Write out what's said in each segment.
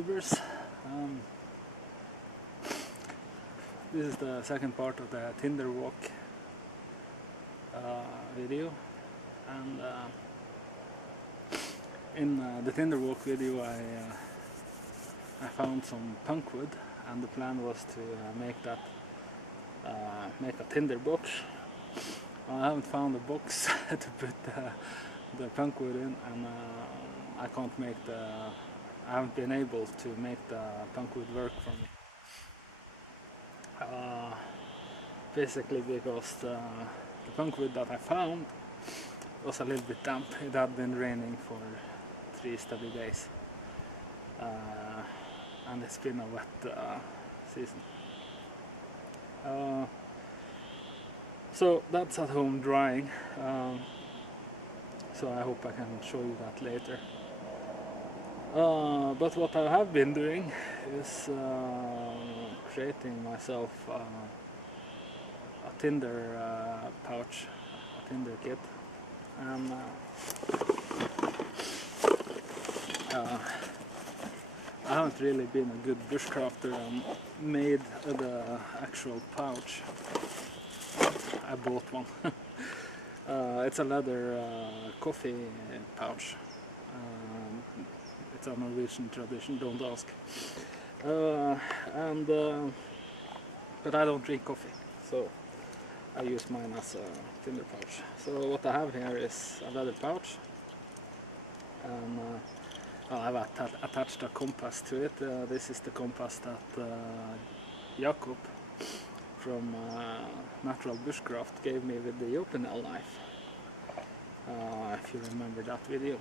YouTubers. This is the second part of the Tinder walk video, and in the Tinder walk video I found some punk wood, and the plan was to make a Tinder box. I haven't found a box to put the punk wood in, and I haven't been able to make the punk wood work for me. Basically because the punk wood that I found was a little bit damp. It had been raining for 3 steady days, and it's been a wet season. So that's at home drying, so I hope I can show you that later. But what I have been doing is creating myself a Tinder pouch, a Tinder kit, and I haven't really been a good bushcrafter and made the actual pouch. I bought one. It's a leather coffee pouch. It's a Norwegian tradition, don't ask. But I don't drink coffee, so I use mine as a Tinder pouch. So what I have here is a leather pouch, and I've attached a compass to it. This is the compass that Jakob from Natural Bushcraft gave me with the open L knife, if you remember that video.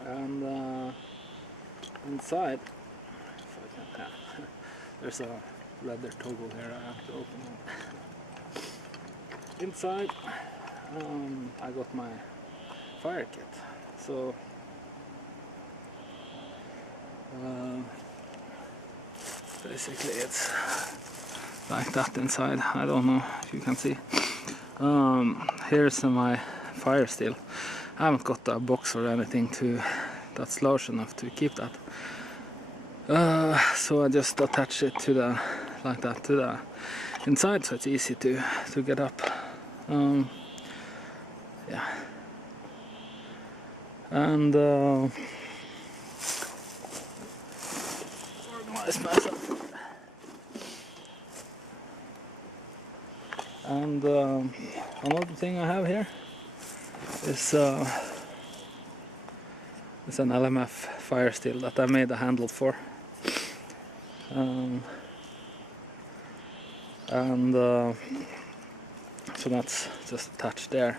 And inside, if I can, there's a leather toggle here I have to open it. Inside, I got my fire kit. So basically it's like that inside. I don't know if you can see. Here's my fire steel. I haven't got a box or anything that's large enough to keep that. So I just attach it to the inside, so it's easy to get up. Yeah. And organize myself. And another thing I have here is an LMF fire steel that I made a handle for, so that's just attached there.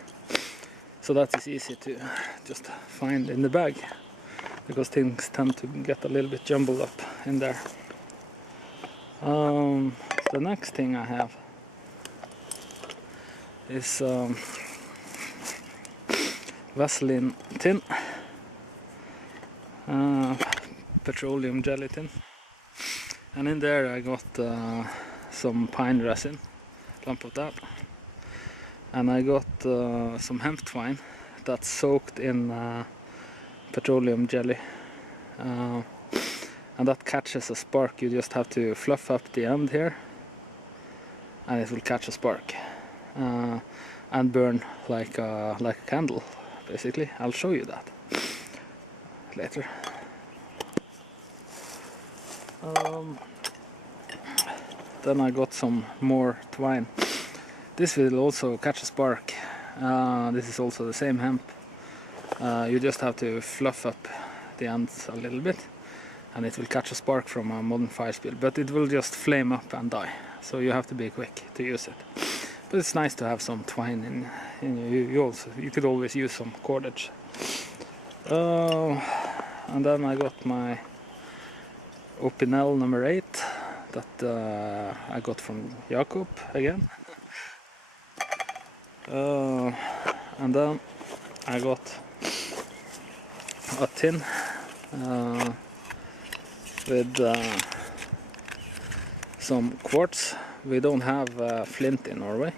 So that is easy to just find in the bag, because things tend to get a little bit jumbled up in there. The next thing I have is Vaseline tin, petroleum jelly tin, and in there I got some pine resin, lump of that, and I got some hemp twine that's soaked in petroleum jelly, and that catches a spark. You just have to fluff up the end here and it will catch a spark and burn like a candle, basically. I'll show you that later. Then I got some more twine. This will also catch a spark. This is also the same hemp. You just have to fluff up the ends a little bit and it will catch a spark from a modern fire spill, but it will just flame up and die, so you have to be quick to use it. But it's nice to have some twine in you could always use some cordage. And then I got my Opinel number 8 that I got from Jakob again. And then I got a tin with some quartz. We don't have flint in Norway,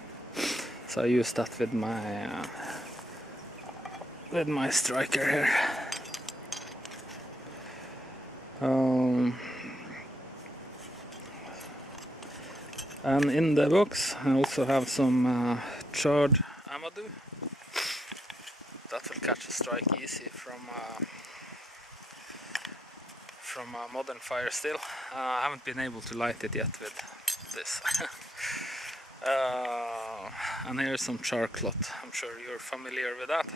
so I use that with my striker here. And in the box I also have some charred Amadou that will catch a strike easy from a modern fire still. I haven't been able to light it yet with this. And here's some char cloth. I'm sure you're familiar with that.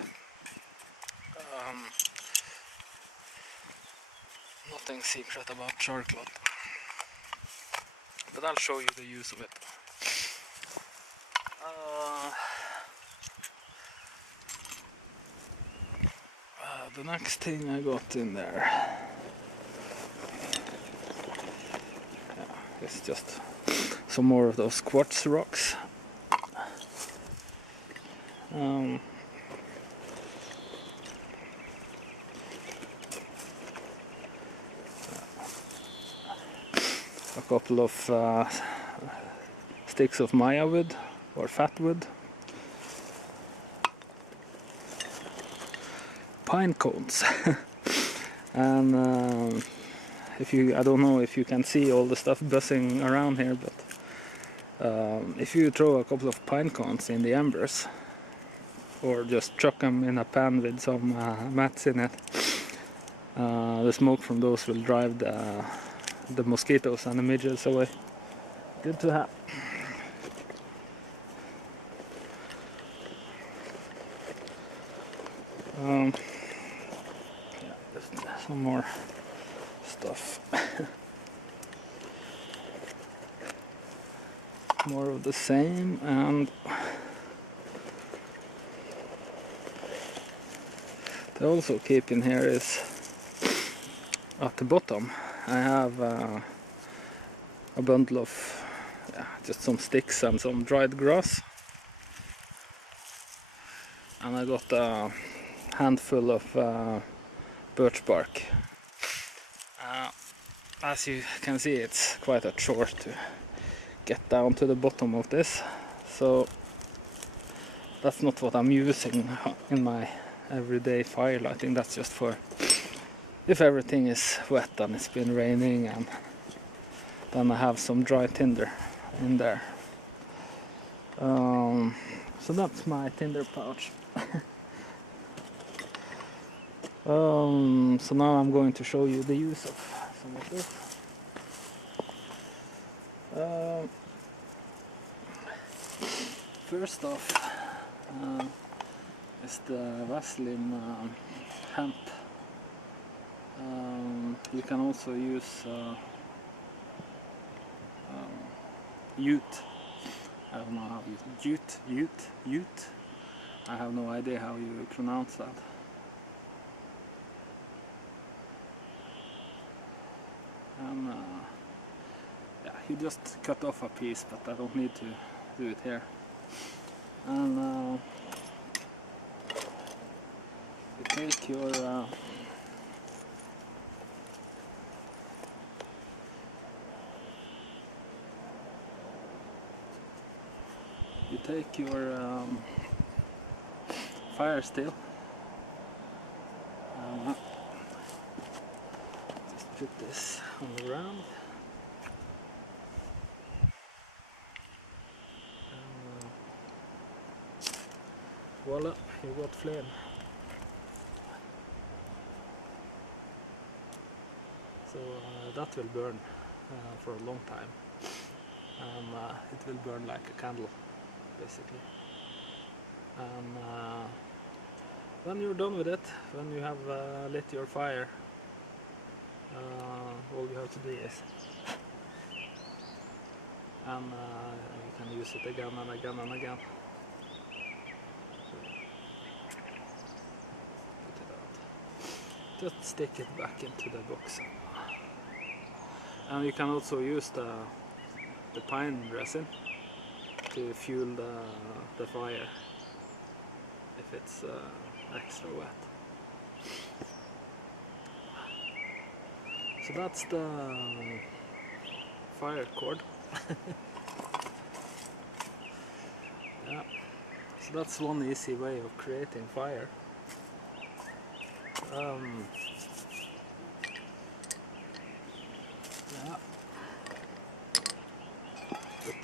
Nothing secret about char cloth, but I'll show you the use of it. The next thing I got in there, it's just some more of those quartz rocks. A couple of sticks of Maya wood or fat wood, pine cones, and I don't know if you can see all the stuff buzzing around here, but if you throw a couple of pine cones in the embers, or just chuck them in a pan with some mats in it, the smoke from those will drive the mosquitoes and the midges away. Good to have. Yeah, just some more stuff. More of the same, and to also keep in here is at the bottom I have a bundle of just some sticks and some dried grass, and I got a handful of birch bark. As you can see, it's quite a chore to get down to the bottom of this, so that's not what I'm using in my everyday fire lighting. That's just for if everything is wet and it's been raining, and then I have some dry tinder in there. So that's my tinder pouch. So now I'm going to show you the use of some of this. First off is the Vaseline hemp. You can also use jute. I don't know how you jute. I have no idea how you pronounce that. And yeah, you just cut off a piece, but I don't need to do it here. And you take your fire steel, just put this on the ground, and voila, you got flame. So that will burn for a long time, and it will burn like a candle basically. And when you're done with it, when you have lit your fire, all you have to do is and you can use it again and again and again. Put it out. Just stick it back into the box. And you can also use the pine resin to fuel the fire if it's extra wet. So that's the fire cord. Yeah, so that's one easy way of creating fire.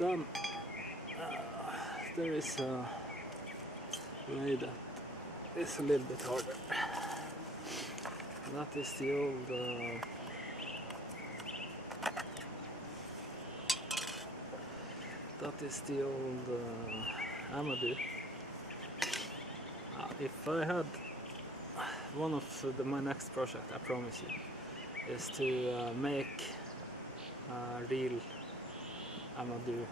then there is a way that is a little bit harder. That is the old Amadou. If I had one of my next project, I promise you, is to make a real Amadou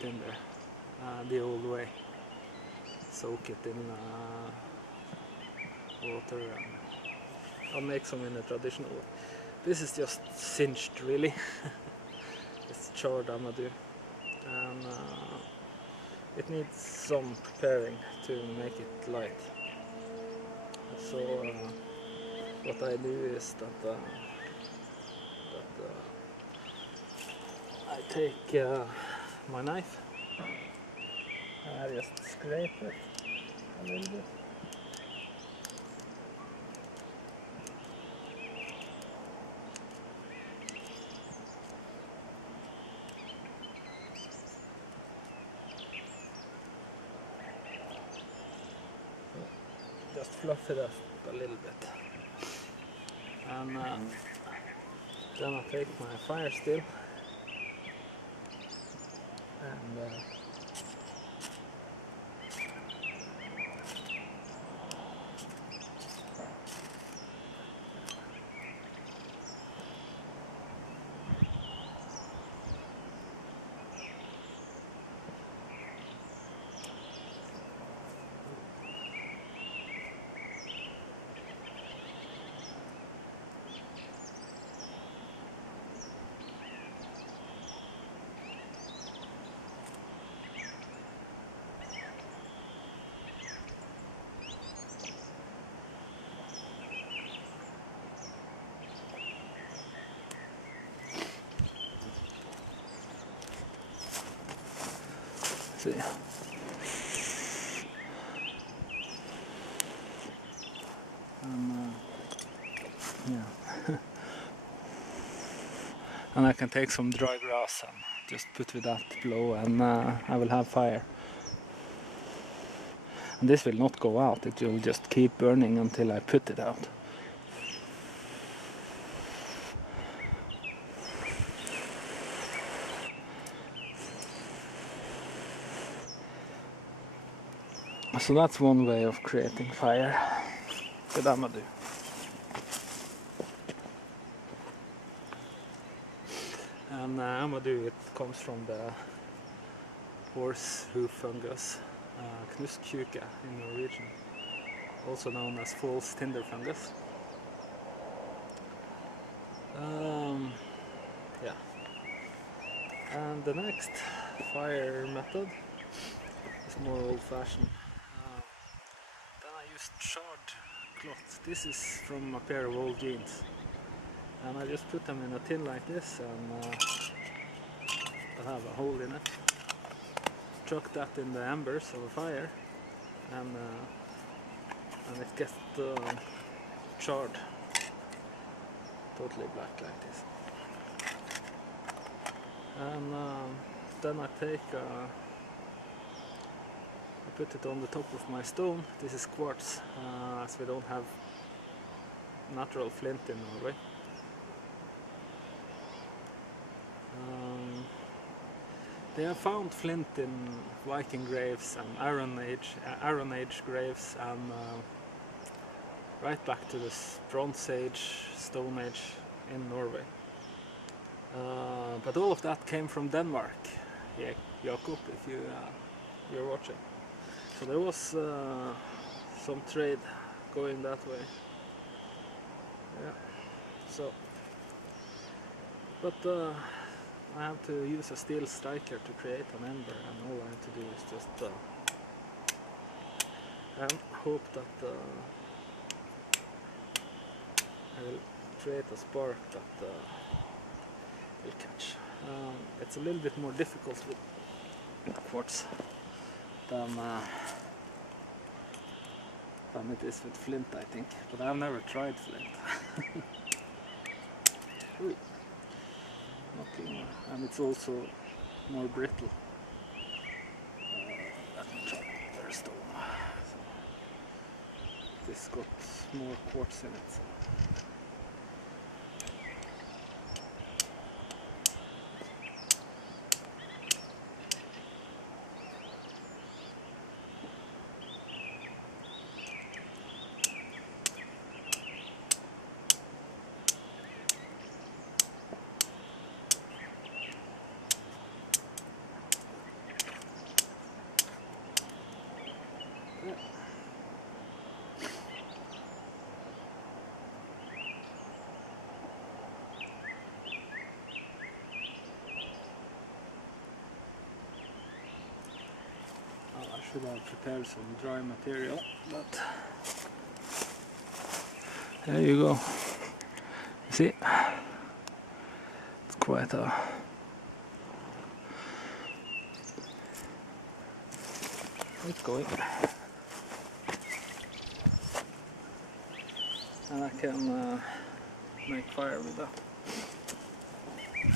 tinder the old way. Soak it in water and I'll make some in the traditional way. This is just singed really. It's charred Amadou and it needs some preparing to make it light. So what I do is that I take my knife and I just scrape it a little bit. Just fluff it up a little bit. And then I take my fire still and see. Yeah. And I can take some dry grass and just put with that below and I will have fire. And this will not go out, it will just keep burning until I put it out. So that's one way of creating fire with Amadou. And Amadou, it comes from the horse hoof fungus, Knusktjuke in Norwegian, also known as false tinder fungus. Yeah. And the next fire method is more old-fashioned. Then I used charred cloth. This is from a pair of old jeans. And I just put them in a tin like this and I have a hole in it. Chuck that in the embers of a fire and it gets charred. Totally black like this. And then I put it on the top of my stone. This is quartz, as we don't have natural flint in Norway. They have found flint in Viking graves and Iron Age graves and right back to the Bronze Age, Stone Age in Norway. But all of that came from Denmark, Jakob, if you're watching. So there was some trade going that way. Yeah. So, but I have to use a steel striker to create an ember, and all I have to do is just and hope that I will create a spark that will catch. It's a little bit more difficult with quartz than it is with flint, I think, but I've never tried flint. and it's also more brittle. There's stone. So this got more quartz in it. So. I should have prepared some dry material, but there you go. You see, it's quite a it's going, and I can make fire with that.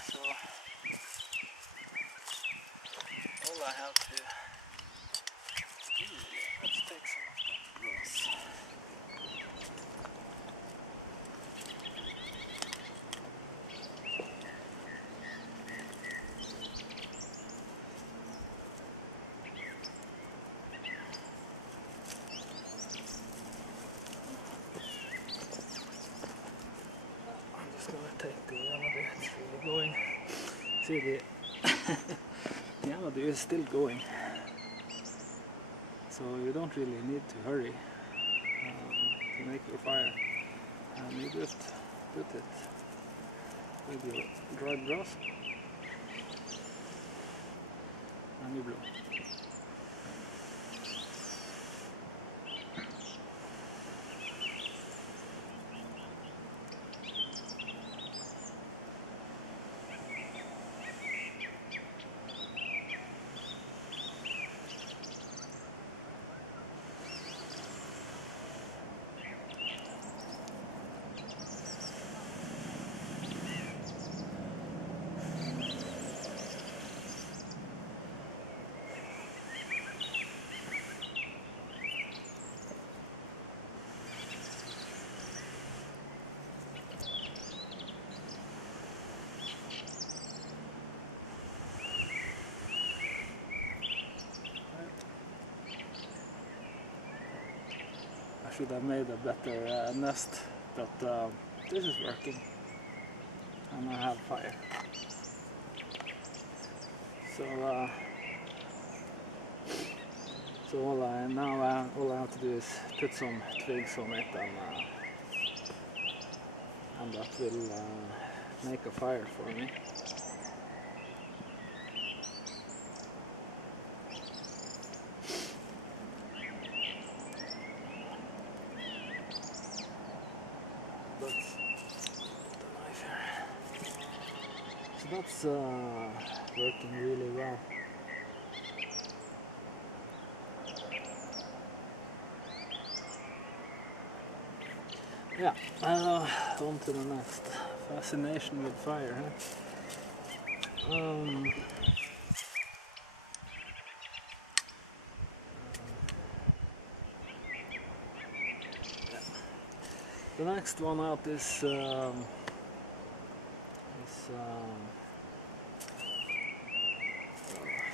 So all I have to let's take some of that grass. I'm just gonna take the Yamadu, it's really going. See the Yamadu is still going. So you don't really need to hurry to make your fire, and you just put it with your dried grass and you blow. I should have made a better nest, but this is working and I have fire. So all I have to do is put some twigs on it, and that will make a fire for me. That's working really well. Yeah, on to the next. Fascination with fire, huh? The next one out is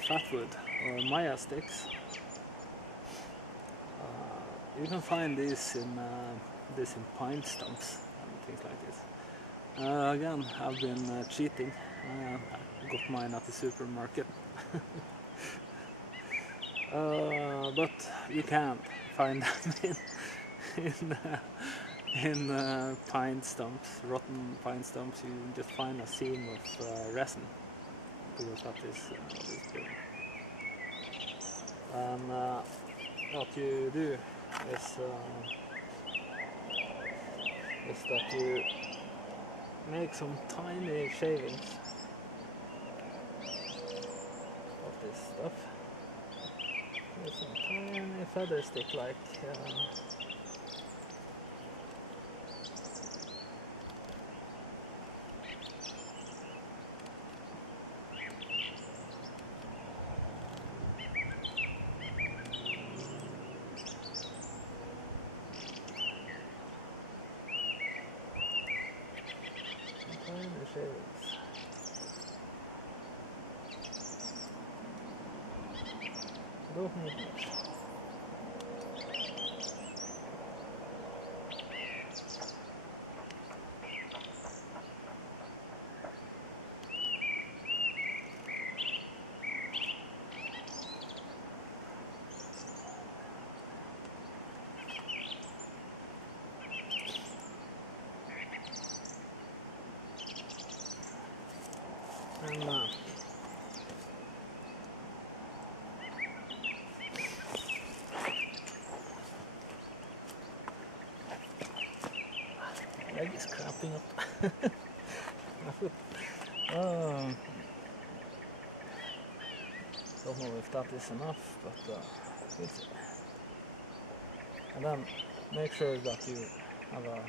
fatwood or Maya sticks. You can find these in pine stumps and things like this. Again, I've been cheating. I got mine at the supermarket. But you can't find them in pine stumps, rotten pine stumps. You just find a seam of resin, because that is what is doing. And what you do is that you make some tiny shavings of this stuff. With some tiny feather stick like don't need much. And leg is cramping up. My foot. Don't know if that is enough, but we'll see. And then make sure that you have a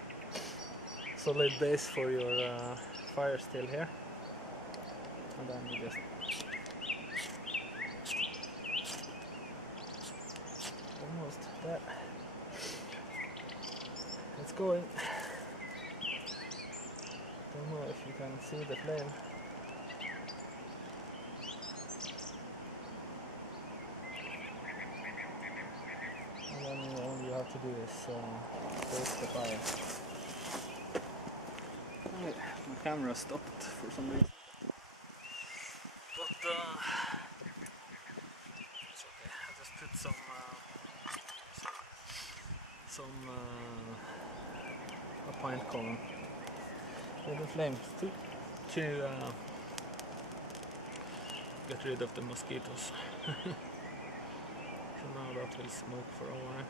solid base for your fire still here. And then you just almost there. It's going. Don't know if you can see the flame. And then all you have to do is base the fire. Right, my camera stopped for some reason. But it's okay. I just put a pine cone with the flames to get rid of the mosquitoes. So now that will smoke for a while.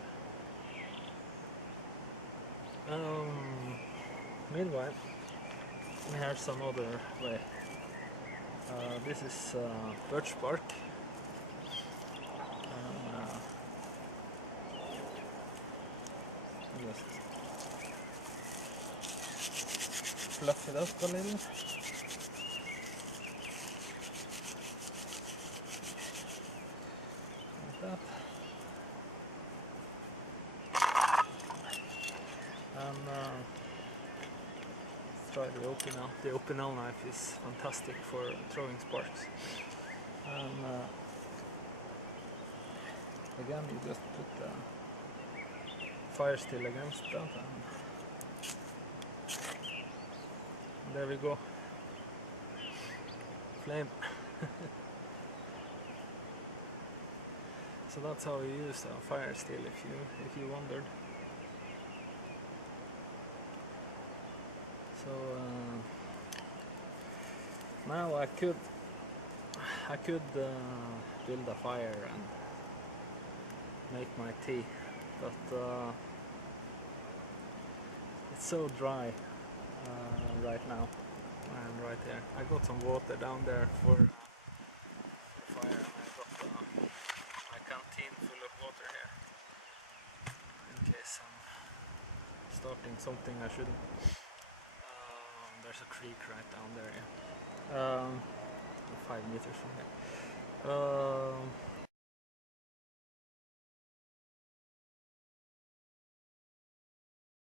Meanwhile, we have some other way. This is birch bark. Just fluff it up a little. Like that. And let's try the Opinel. The Opinel knife is fantastic for throwing sparks. And again, you just put the fire still against that, and there we go. Flame. So that's how you use a fire still, if you wondered. So now I could build a fire and make my tea, but it's so dry right now, and right here I got some water down there for fire, and I got my canteen full of water here in case I'm starting something I shouldn't. There's a creek right down there, yeah. 5 meters from here.